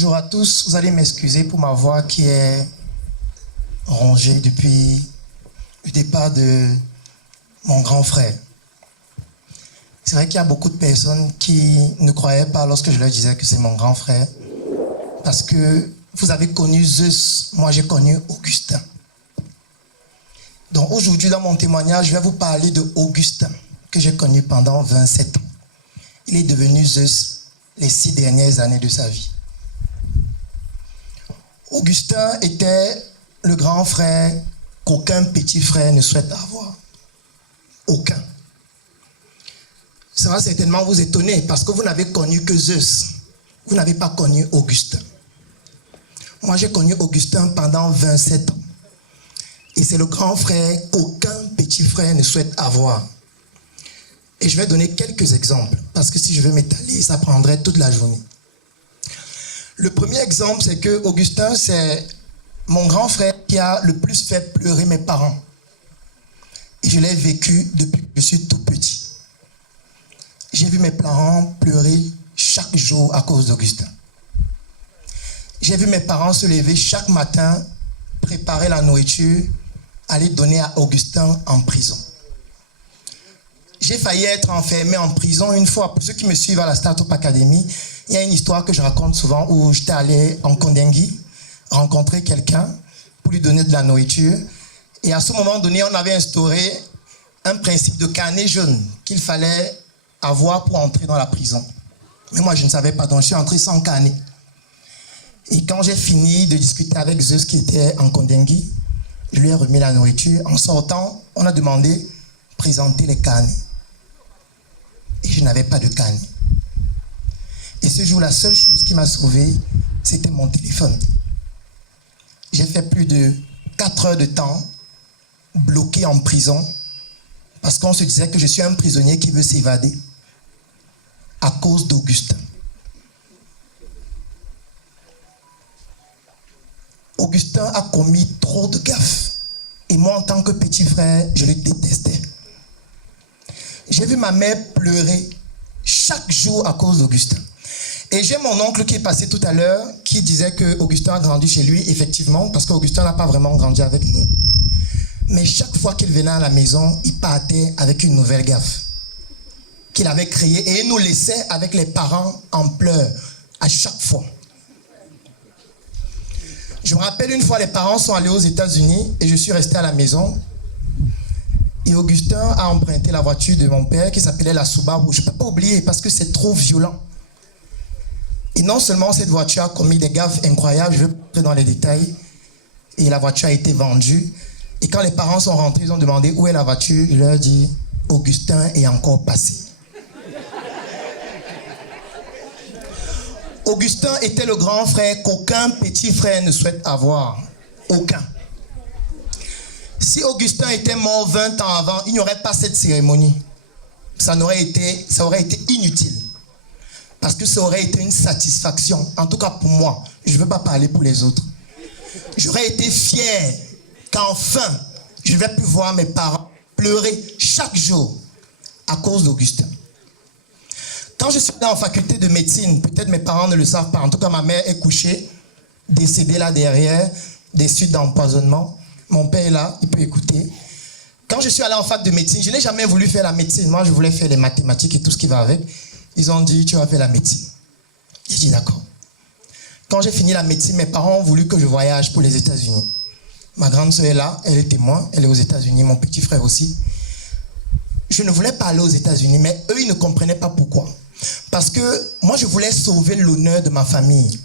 Bonjour à tous, vous allez m'excuser pour ma voix qui est rongée depuis le départ de mon grand frère. C'est vrai qu'il y a beaucoup de personnes qui ne croyaient pas lorsque je leur disais que c'est mon grand frère, parce que vous avez connu Zeus, moi j'ai connu Augustin. Donc aujourd'hui dans mon témoignage, je vais vous parler de Augustin, que j'ai connu pendant 27 ans. Il est devenu Zeus les 6 dernières années de sa vie. Augustin était le grand frère qu'aucun petit frère ne souhaite avoir. Aucun. Ça va certainement vous étonner parce que vous n'avez connu que Zeus. Vous n'avez pas connu Augustin. Moi, j'ai connu Augustin pendant 27 ans. Et c'est le grand frère qu'aucun petit frère ne souhaite avoir. Et je vais donner quelques exemples parce que si je veux m'étaler, ça prendrait toute la journée. Le premier exemple, c'est que Augustin, c'est mon grand frère qui a le plus fait pleurer mes parents. Et je l'ai vécu depuis que je suis tout petit. J'ai vu mes parents pleurer chaque jour à cause d'Augustin. J'ai vu mes parents se lever chaque matin, préparer la nourriture, aller donner à Augustin en prison. J'ai failli être enfermé en prison une fois. Pour ceux qui me suivent à la Startup Academy, il y a une histoire que je raconte souvent où j'étais allé en Kondengui rencontrer quelqu'un pour lui donner de la nourriture. Et à ce moment donné, on avait instauré un principe de carnet jaune qu'il fallait avoir pour entrer dans la prison. Mais moi, je ne savais pas, donc je suis entré sans carnet. Et quand j'ai fini de discuter avec Zeus qui était en Kondengui, je lui ai remis la nourriture. En sortant, on a demandé présenter les carnets. Et je n'avais pas de carnet. Et ce jour, la seule chose qui m'a sauvé, c'était mon téléphone. J'ai fait plus de 4 heures de temps bloqué en prison parce qu'on se disait que je suis un prisonnier qui veut s'évader à cause d'Augustin. Augustin a commis trop de gaffes. Et moi, en tant que petit frère, je le détestais. J'ai vu ma mère pleurer chaque jour à cause d'Augustin. Et j'ai mon oncle qui est passé tout à l'heure, qui disait que Augustin a grandi chez lui, effectivement, parce qu'Augustin n'a pas vraiment grandi avec nous. Mais chaque fois qu'il venait à la maison, il partait avec une nouvelle gaffe qu'il avait créée et il nous laissait avec les parents en pleurs à chaque fois. Je me rappelle une fois, les parents sont allés aux États-Unis et je suis resté à la maison. Et Augustin a emprunté la voiture de mon père qui s'appelait la Subaru. Je ne peux pas oublier parce que c'est trop violent. Et non seulement cette voiture a commis des gaffes incroyables, je vais rentrer dans les détails, et la voiture a été vendue. Et quand les parents sont rentrés, ils ont demandé où est la voiture. Je leur ai dit, Augustin est encore passé. Augustin était le grand frère qu'aucun petit frère ne souhaite avoir. Aucun. Si Augustin était mort 20 ans avant, il n'y aurait pas cette cérémonie. Ça aurait été inutile. Parce que ça aurait été une satisfaction. En tout cas pour moi. Je ne veux pas parler pour les autres. J'aurais été fier qu'enfin, je vais plus voir mes parents pleurer chaque jour à cause d'Augustin. Quand je suis allé en faculté de médecine, peut-être mes parents ne le savent pas. En tout cas, ma mère est couchée, décédée là derrière, des suites d'empoisonnement. Mon père est là, il peut écouter. Quand je suis allé en fac de médecine, je n'ai jamais voulu faire la médecine. Moi, je voulais faire les mathématiques et tout ce qui va avec. Ils ont dit, tu vas faire la médecine. J'ai dit, d'accord. Quand j'ai fini la médecine, mes parents ont voulu que je voyage pour les États-Unis. Ma grande sœur est là, elle est témoin, elle est aux États-Unis, mon petit frère aussi. Je ne voulais pas aller aux États-Unis, mais eux, ils ne comprenaient pas pourquoi. Parce que moi, je voulais sauver l'honneur de ma famille,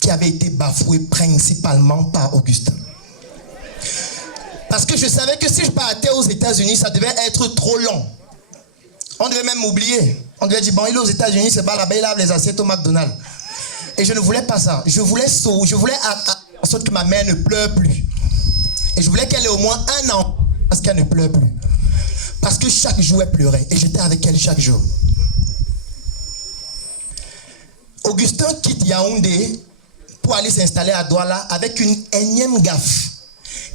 qui avait été bafouée principalement par Augustin. Parce que je savais que si je partais aux États-Unis, ça devait être trop long. On devait même m'oublier. On devait dire, bon, il est aux États-Unis, c'est pas là-bas, il lave les assiettes au McDonald's. Et je ne voulais pas ça. Je voulais en sorte que ma mère ne pleure plus. Et je voulais qu'elle ait au moins 1 an parce qu'elle ne pleure plus. Parce que chaque jour, elle pleurait. Et j'étais avec elle chaque jour. Augustin quitte Yaoundé pour aller s'installer à Douala avec une énième gaffe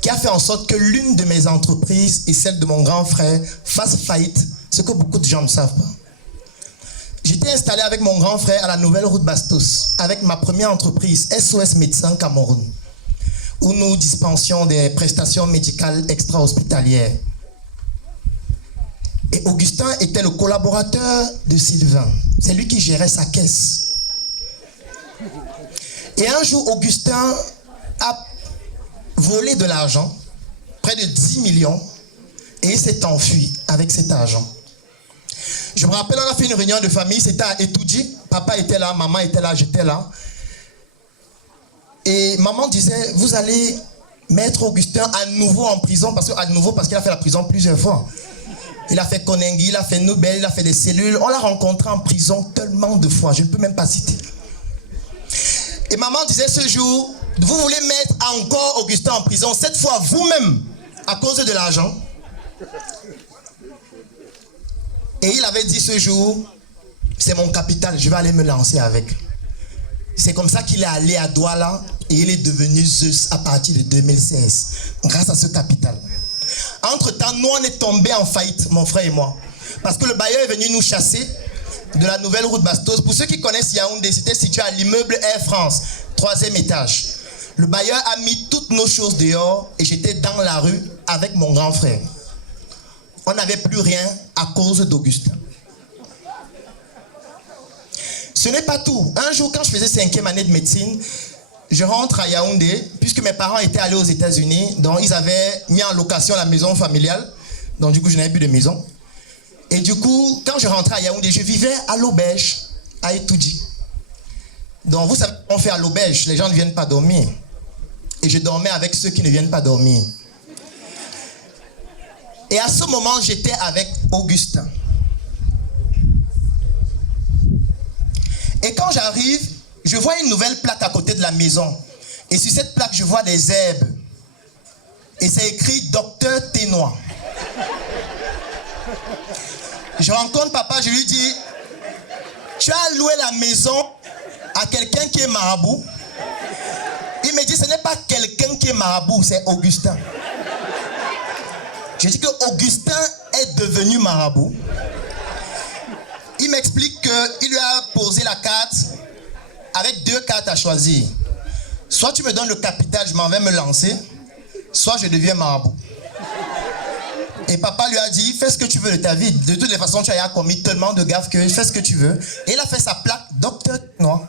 qui a fait en sorte que l'une de mes entreprises et celle de mon grand frère fassent faillite, ce que beaucoup de gens ne savent pas. J'étais installé avec mon grand frère à la nouvelle route Bastos, avec ma première entreprise, SOS Médecins Cameroun, où nous dispensions des prestations médicales extra-hospitalières. Et Augustin était le collaborateur de Sylvain. C'est lui qui gérait sa caisse. Et un jour, Augustin a volé de l'argent, près de 10 millions, et il s'est enfui avec cet argent. Je me rappelle, on a fait une réunion de famille, c'était à Etoudji. Papa était là, maman était là, j'étais là. Et maman disait, vous allez mettre Augustin à nouveau en prison, parce qu'il a fait la prison plusieurs fois. Il a fait Konengi, il a fait Nobel, il a fait des cellules. On l'a rencontré en prison tellement de fois, je ne peux même pas citer. Et maman disait ce jour, vous voulez mettre encore Augustin en prison, cette fois vous-même, à cause de l'argent. Et il avait dit ce jour, c'est mon capital, je vais aller me lancer avec. C'est comme ça qu'il est allé à Douala et il est devenu Zeus à partir de 2016, grâce à ce capital. Entre-temps, nous on est tombés en faillite, mon frère et moi. Parce que le bailleur est venu nous chasser de la nouvelle route Bastos. Pour ceux qui connaissent Yaoundé, c'était situé à l'immeuble Air France, 3e étage. Le bailleur a mis toutes nos choses dehors et j'étais dans la rue avec mon grand frère. On n'avait plus rien à cause d'Augustin. Ce n'est pas tout. Un jour, quand je faisais 5e année de médecine, je rentre à Yaoundé, puisque mes parents étaient allés aux États-Unis, donc ils avaient mis en location la maison familiale. Donc du coup, je n'avais plus de maison. Et du coup, quand je rentrais à Yaoundé, je vivais à l'auberge, à Etoudji. Donc vous savez, on fait à l'auberge, les gens ne viennent pas dormir. Et je dormais avec ceux qui ne viennent pas dormir. Et à ce moment, j'étais avec Augustin. Et quand j'arrive, je vois une nouvelle plaque à côté de la maison. Et sur cette plaque, je vois des herbes. Et c'est écrit Docteur Ténois. Je rencontre papa, je lui dis, tu as loué la maison à quelqu'un qui est marabout. Il me dit, ce n'est pas quelqu'un qui est marabout, c'est Augustin. Je dis que Augustin est devenu marabout. Il m'explique qu'il lui a posé la carte avec 2 cartes à choisir. Soit tu me donnes le capital, je m'en vais me lancer, soit je deviens marabout. Et papa lui a dit, fais ce que tu veux de ta vie. De toutes les façons, tu as commis tellement de gaffes que fais ce que tu veux. Et il a fait sa plaque Docteur Noir.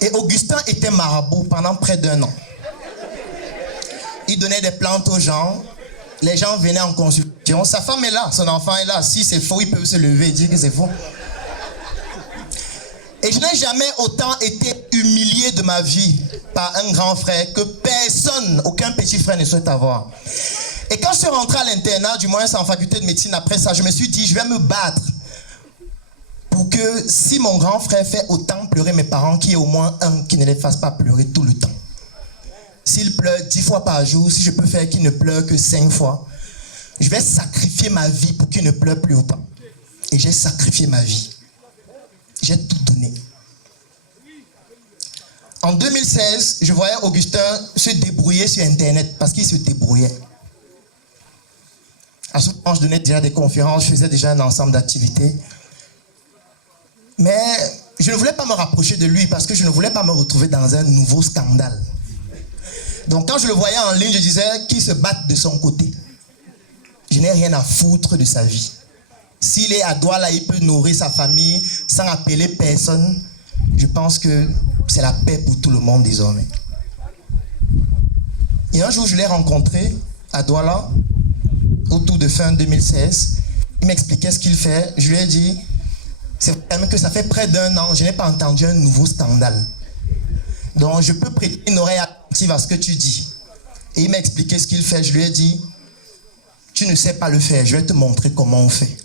Et Augustin était marabout pendant près d'1 an. Il donnait des plantes aux gens. Les gens venaient en consultation. Sa femme est là, son enfant est là. Si c'est faux, ils peuvent se lever et dire que c'est faux. Et je n'ai jamais autant été humilié de ma vie par un grand frère que personne, aucun petit frère ne souhaite avoir. Et quand je suis rentré à l'internat, du moins en faculté de médecine après ça, je me suis dit, je vais me battre pour que si mon grand frère fait autant pleurer mes parents, qu'il y ait au moins un qui ne les fasse pas pleurer tout le temps. S'il pleure 10 fois par jour, si je peux faire qu'il ne pleure que 5 fois, je vais sacrifier ma vie pour qu'il ne pleure plus autant. Et j'ai sacrifié ma vie. J'ai tout donné. En 2016, je voyais Augustin se débrouiller sur Internet parce qu'il se débrouillait. À ce moment, je donnais déjà des conférences, je faisais déjà un ensemble d'activités. Mais je ne voulais pas me rapprocher de lui parce que je ne voulais pas me retrouver dans un nouveau scandale. Donc quand je le voyais en ligne, je disais qu'il se batte de son côté. Je n'ai rien à foutre de sa vie. S'il est à Douala, il peut nourrir sa famille sans appeler personne. Je pense que c'est la paix pour tout le monde désormais. Et un jour, je l'ai rencontré à Douala, autour de fin 2016. Il m'expliquait ce qu'il fait. Je lui ai dit, c'est quand même que ça fait près d'1 an, je n'ai pas entendu un nouveau scandale. Donc je peux prêter une oreille attentive à ce que tu dis. Et il m'a expliqué ce qu'il fait. Je lui ai dit, tu ne sais pas le faire, je vais te montrer comment on fait.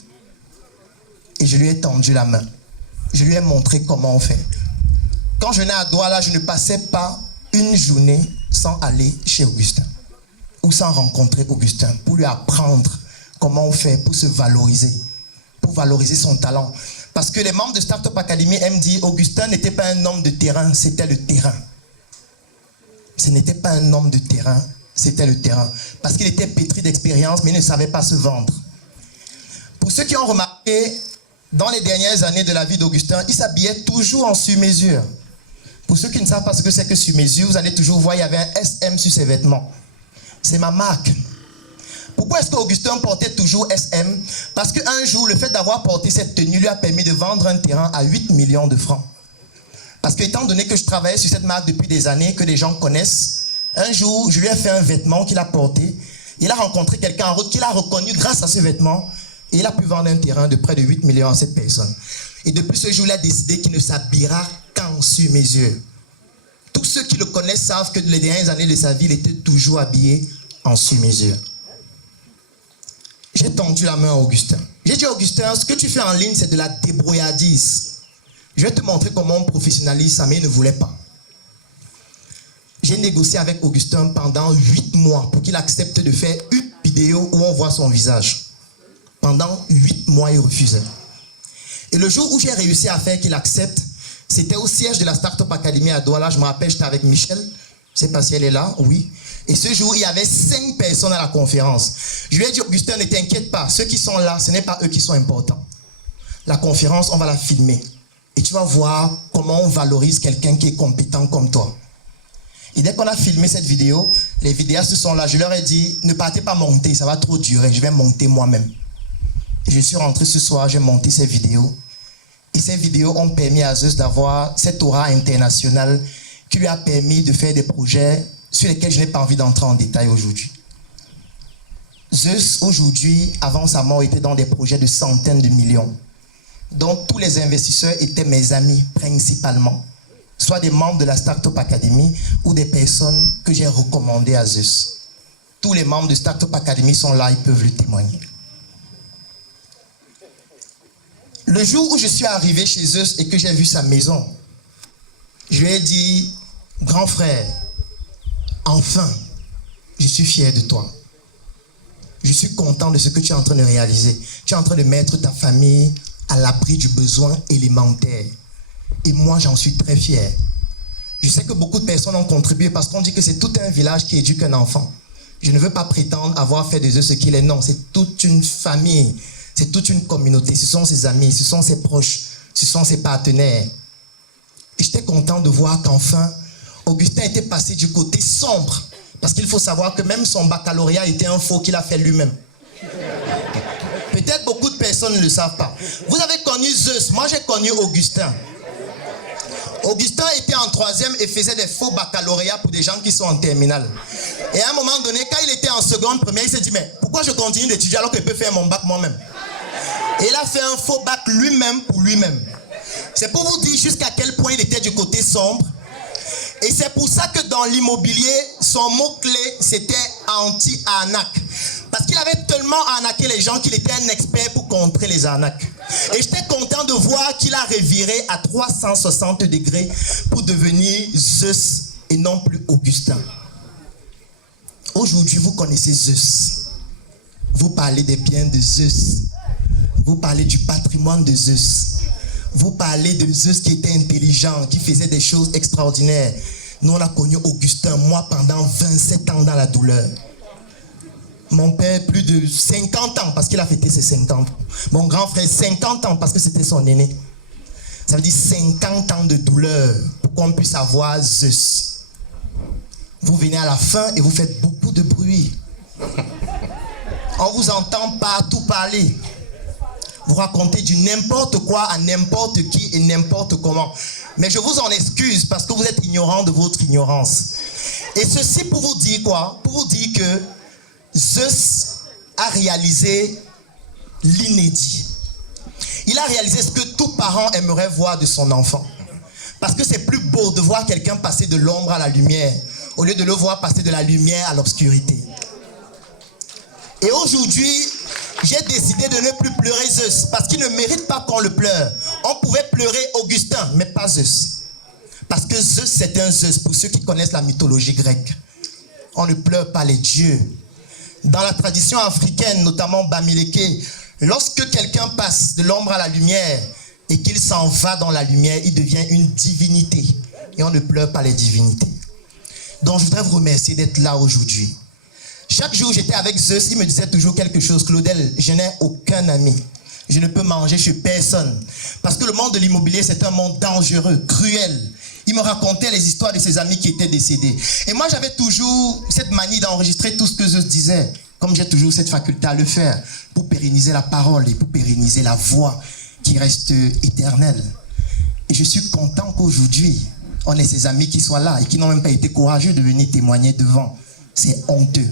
Et je lui ai tendu la main. Je lui ai montré comment on fait. Quand je venais à Douala, je ne passais pas une journée sans aller chez Augustin. Ou sans rencontrer Augustin, pour lui apprendre comment on fait pour se valoriser. Pour valoriser son talent. Parce que les membres de Startup Academy aiment dire Augustin n'était pas un homme de terrain, c'était le terrain. Ce n'était pas un homme de terrain, c'était le terrain. Parce qu'il était pétri d'expérience, mais il ne savait pas se vendre. Pour ceux qui ont remarqué, Dans les dernières années de la vie d'Augustin, il s'habillait toujours en sur-mesure. Pour ceux qui ne savent pas ce que c'est que sur-mesure, vous allez toujours voir, il y avait un SM sur ses vêtements. C'est ma marque. Pourquoi est-ce qu'Augustin portait toujours SM? Parce qu'un jour, le fait d'avoir porté cette tenue lui a permis de vendre un terrain à 8 millions de francs. Parce que étant donné que je travaillais sur cette marque depuis des années, que les gens connaissent, un jour, je lui ai fait un vêtement qu'il a porté. Il a rencontré quelqu'un en route qu'il a reconnu grâce à ce vêtement. Et il a pu vendre un terrain de près de 8 millions à cette personne. Et depuis ce jour, il a décidé qu'il ne s'habillera qu'en sur-mesure. Tous ceux qui le connaissent savent que les dernières années de sa vie, il était toujours habillé en sur-mesure. J'ai tendu la main à Augustin. J'ai dit à Augustin, ce que tu fais en ligne, c'est de la débrouillardise. Je vais te montrer comment on professionnalise ça, mais il ne voulait pas. J'ai négocié avec Augustin pendant 8 mois pour qu'il accepte de faire une vidéo où on voit son visage. Pendant 8 mois, il refusait. Et le jour où j'ai réussi à faire qu'il accepte, c'était au siège de la Startup Academy à Douala. Je me rappelle, j'étais avec Michel. Je ne sais pas si elle est là, oui. Et ce jour, il y avait 5 personnes à la conférence. Je lui ai dit, Augustin, ne t'inquiète pas. Ceux qui sont là, ce n'est pas eux qui sont importants. La conférence, on va la filmer. Et tu vas voir comment on valorise quelqu'un qui est compétent comme toi. Et dès qu'on a filmé cette vidéo, les vidéastes sont là. Je leur ai dit, ne partez pas monter, ça va trop durer. Je vais monter moi-même. Et je suis rentré ce soir, j'ai monté ces vidéos. Et ces vidéos ont permis à Zeus d'avoir cette aura internationale qui lui a permis de faire des projets sur lesquels je n'ai pas envie d'entrer en détail aujourd'hui. Zeus, aujourd'hui, avant sa mort, était dans des projets de centaines de millions. Donc, tous les investisseurs étaient mes amis, principalement. Soit des membres de la Startup Academy ou des personnes que j'ai recommandées à Zeus. Tous les membres de Startup Academy sont là, ils peuvent le témoigner. Le jour où je suis arrivé chez Zeus et que j'ai vu sa maison, je lui ai dit, grand frère, enfin, je suis fier de toi. Je suis content de ce que tu es en train de réaliser. Tu es en train de mettre ta famille à l'abri du besoin élémentaire. Et moi, j'en suis très fier. Je sais que beaucoup de personnes ont contribué parce qu'on dit que c'est tout un village qui éduque un enfant. Je ne veux pas prétendre avoir fait de Zeus ce qu'il est. Non, c'est toute une famille. C'est toute une communauté. Ce sont ses amis, ce sont ses proches, ce sont ses partenaires. Et j'étais content de voir qu'enfin, Augustin était passé du côté sombre. Parce qu'il faut savoir que même son baccalauréat était un faux qu'il a fait lui-même. Peut-être beaucoup de personnes ne le savent pas. Vous avez connu Zeus, moi j'ai connu Augustin. Augustin était en 3e et faisait des faux baccalauréats pour des gens qui sont en terminale. Et à un moment donné, quand il était en seconde première, il s'est dit, mais pourquoi je continue d'étudier alors que je peux faire mon bac moi-même? Et il a fait un faux bac lui-même pour lui-même. C'est pour vous dire jusqu'à quel point il était du côté sombre. Et c'est pour ça que dans l'immobilier, son mot-clé, c'était anti-arnaque. Parce qu'il avait tellement arnaqué les gens qu'il était un expert pour contrer les arnaques. Et j'étais content de voir qu'il a reviré à 360 degrés pour devenir Zeus et non plus Augustin. Aujourd'hui, vous connaissez Zeus. Vous parlez des biens de Zeus. Vous parlez du patrimoine de Zeus. Vous parlez de Zeus qui était intelligent, qui faisait des choses extraordinaires. Nous, on a connu Augustin, moi, pendant 27 ans dans la douleur. Mon père, plus de 50 ans, parce qu'il a fêté ses 50 ans. Mon grand frère, 50 ans, parce que c'était son aîné. Ça veut dire 50 ans de douleur pour qu'on puisse avoir Zeus. Vous venez à la fin et vous faites beaucoup de bruit. On vous entend partout parler. Vous racontez du n'importe quoi à n'importe qui et n'importe comment. Mais je vous en excuse parce que vous êtes ignorant de votre ignorance. Et ceci pour vous dire quoi? Pour vous dire que Zeus a réalisé l'inédit. Il a réalisé ce que tout parent aimerait voir de son enfant. Parce que c'est plus beau de voir quelqu'un passer de l'ombre à la lumière au lieu de le voir passer de la lumière à l'obscurité. Et aujourd'hui, j'ai décidé de ne plus pleurer Zeus parce qu'il ne mérite pas qu'on le pleure. On pouvait pleurer Augustin, mais pas Zeus. Parce que Zeus, c'est un Zeus. Pour ceux qui connaissent la mythologie grecque, on ne pleure pas les dieux. Dans la tradition africaine, notamment Bamileke, lorsque quelqu'un passe de l'ombre à la lumière et qu'il s'en va dans la lumière, il devient une divinité. Et on ne pleure pas les divinités. Donc je voudrais vous remercier d'être là aujourd'hui. Chaque jour j'étais avec Zeus, il me disait toujours quelque chose. Claudel, je n'ai aucun ami. Je ne peux manger chez personne. Parce que le monde de l'immobilier, c'est un monde dangereux, cruel. Il me racontait les histoires de ses amis qui étaient décédés. Et moi, j'avais toujours cette manie d'enregistrer tout ce que Zeus disait, comme j'ai toujours cette faculté à le faire, pour pérenniser la parole et pour pérenniser la voix qui reste éternelle. Et je suis content qu'aujourd'hui, on ait ces amis qui soient là et qui n'ont même pas été courageux de venir témoigner devant. C'est honteux.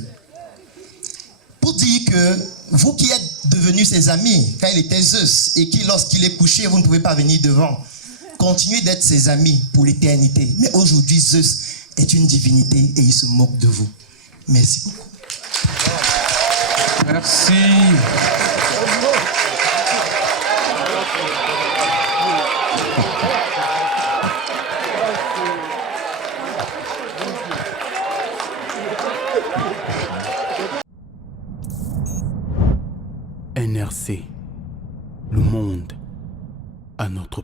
Pour dire que vous qui êtes devenus ses amis, quand il était Zeus, et qui, lorsqu'il est couché, vous ne pouvez pas venir devant, continuez d'être ses amis pour l'éternité. Mais aujourd'hui, Zeus est une divinité et il se moque de vous. Merci beaucoup. Merci. NRC, le monde à notre